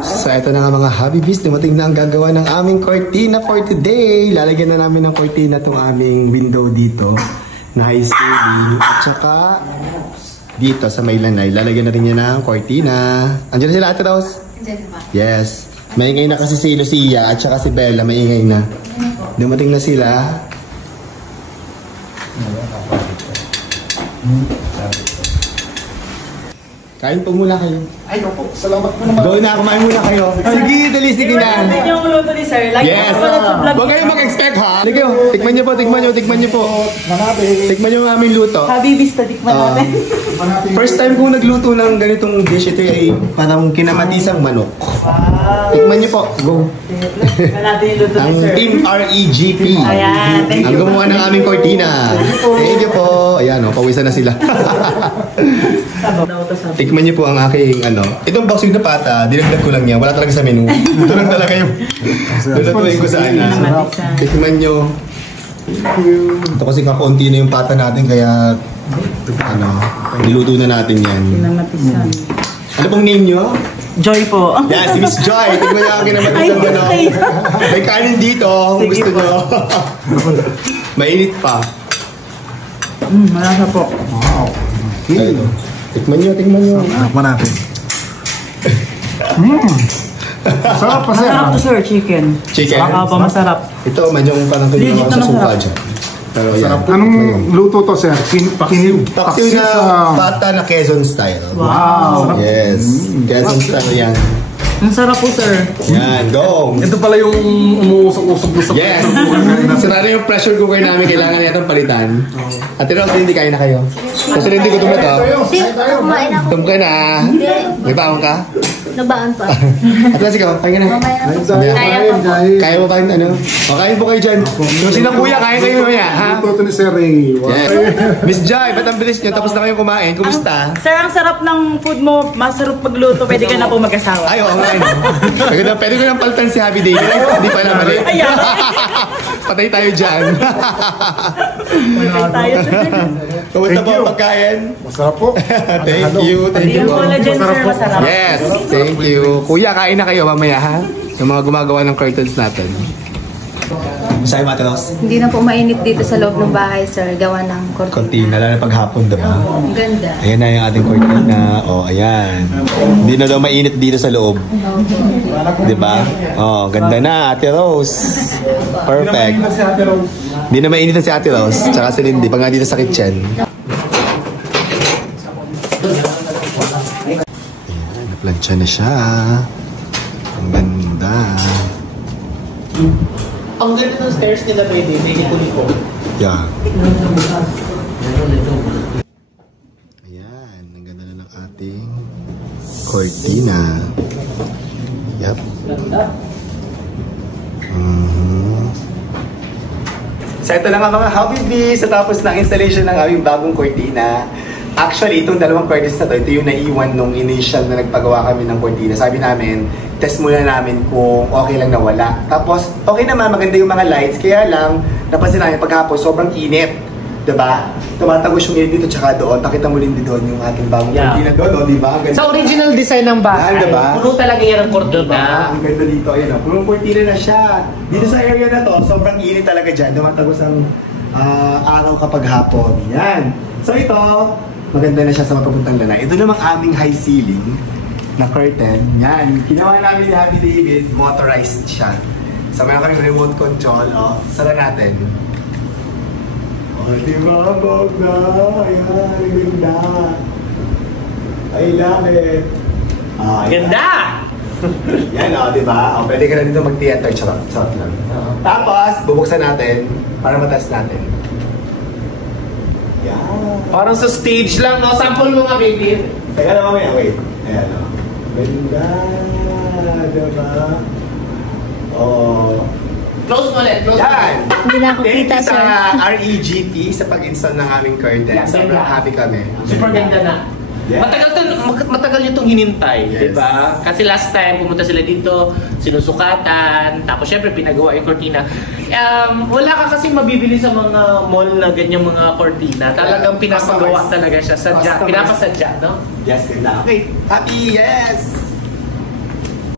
So ito na nga mga Habibis, dumating na ang gagawa ng aming cortina for today. Lalagyan na namin ng cortina itong aming window dito na high ceiling. At saka dito sa may lanay, lalagyan na rin niya ng cortina. Andiyan na sila Ate Rose? Yes. Maingay na kasi si Lucia at saka si Bella, maingay na. Dumating na sila. Kain po muna kayo. Ay, opo. Salamat po naman. Gawin na, kumain muna kayo. Sige, dali, sige na. Hindi yung luto ni Sir. Yes. Huwag kayo mag-expect ha. Sige, tikman niyo po, tikman niyo po. Tikman niyo ang aming luto. Habibis, tikman natin. First time kong nagluto ng ganitong dish, ito ay parang kinamatisang manok. Tikman niyo po. Go. Tikman natin yung luto ni Ang Sir. Team REGP. Ayan, thank you. Ang gumawa ng aming cortina. Thank you po. Ayan o, pawisan na sila. Tikman niyo po ang aking itong boxing na pata, dinagdag ko lang yan. Wala talaga sa menu. Ito lang talaga yung lulutuin ko sana. Tikman niyo. Ito kasi kakaunti na yung pata natin kaya niluto na natin yan. Kinamatisan. Ano pong name niyo? Joy po. Yeah, si Miss Joy. Tikman niyo ang kinamatisan mo. May kanin dito kung gusto niyo. Mainit pa. Malasa po. Wow. Ayun. Tikman niyo. Tikman natin. Sarap pa, sir. Masarap to, Sir, chicken. Chicken? Opo, masarap. Ito, madyong parang Legit kinuha na sa suka masarap. dyan. Pero yan. Anong luto to, sir? Paksiw na pata na Quezon style. Wow. Yes. Quezon style yan. Ang sarap po, Sir. Yan, go! Ito pala yung umuusok-usok sa Yes! Sarado yung pressure cooker namin. Kailangan itong palitan. At Rose, hindi kain na kayo. Kasi hindi ko tumato. Kumain ako. Tum ka na. May paong ka? Nabaan pa. At Rose, ikaw, kain ka na. Kaya mo ba yung O, kain po kayo dyan. Yung silang kuya, kain kayo mamaya, ha? Luto ni Sir Ray. Yes. Miss Joy, ba't ang bilis nyo? Tapos na kayong kumain. Kumusta? Sir, ang sarap ng food mo. Masarap magluto. Pwede ka na po mag-asawa. Ay, oo nga. Pwede ko nang palitan si Happy Day. Hindi pa na mali. Ayan. Patay tayo dyan. Tayo, Sir. Kumusta po ang pagkain? Masarap po. Thank you. Thank you Yung po. collagen, Sir, masarap. Yes, thank you. Kuya, kain na kayo mamaya ha? Yung mga gumagawa ng curtains natin. Masaya ba, Teros? Hindi na po mainit dito sa loob ng bahay, sir. Gawa ng cortina. Cortina, lalo na paghapon, diba? Ang ganda. Ayan na yung ating cortina. O, ayan. Hindi na daw mainit dito sa loob. Diba? O, ganda na, Ate Rose. Perfect. Hindi na mainit na si Ate Rose. Tsaka si Lindy, pag nga dito sa kitchen. Ayan, naplansya na siya. Ang ganda. Ang ganda ng stairs nila pwede, may lipo-lipo. Yeah. Ayan, ang ganda na ng ating cortina. Yep. So ito na nga mga Habibis, tapos na installation ng aming bagong cortina. Actually, itong dalawang curtains na to, ito yung naiwan nung initial na nagpagawa kami ng cortina. Sabi namin, test muna namin kung okay lang na wala. Tapos, okay naman, maganda yung mga lights. Kaya lang, napansin namin paghapon, sobrang init. Diba? Tumatagos yung init dito, tsaka doon. Pakita mo rin doon yung ating bagong cortina doon, no? Diba? Sa original design ng bahay, diba? puno talaga yan ang cortina. Diba? Ang ganda dito, ayun o. Purong cortina na siya. Dito sa area na to, sobrang init talaga dyan. Tumatagos ang araw kapag hapon. Yan. So ito, maganda na siya sa mapapuntang lanay. Ito namang aming high ceiling na curtain. Yan. Ginawa namin ni Happy David, motorized siya. So mayroon kami remote control. O, sara natin. O, di ba? Bog na. Ayan, ganda. I love it. Ganda! Yan o, di ba? O, pwede ka na dito mag-theater. Charot lang. Tapos, bubuksan natin para matas natin. Yan. Parang sa stage lang, no? Sample mo nga, baby. Teka na mamaya, wait. Ayan o. Ganda. Diba? Oh. Close mo ulit, close Yan! Hindi na ako Thank kita, you sir. sa REGP sa pag-install ng aming curtain. Yeah, Sobrang ganda. happy kami. Super ganda na. Yeah. Matagal nyo itong hinintay, Yes. di ba? Kasi last time pumunta sila dito, sinusukatan, tapos syempre pinagawa yung cortina. Wala ka kasi mabibili sa mga mall na ganyang mga cortina. Talagang pinapagawa talaga siya, sadya, pinapasadya, no? Yes, ganda. Okay, happy, yes!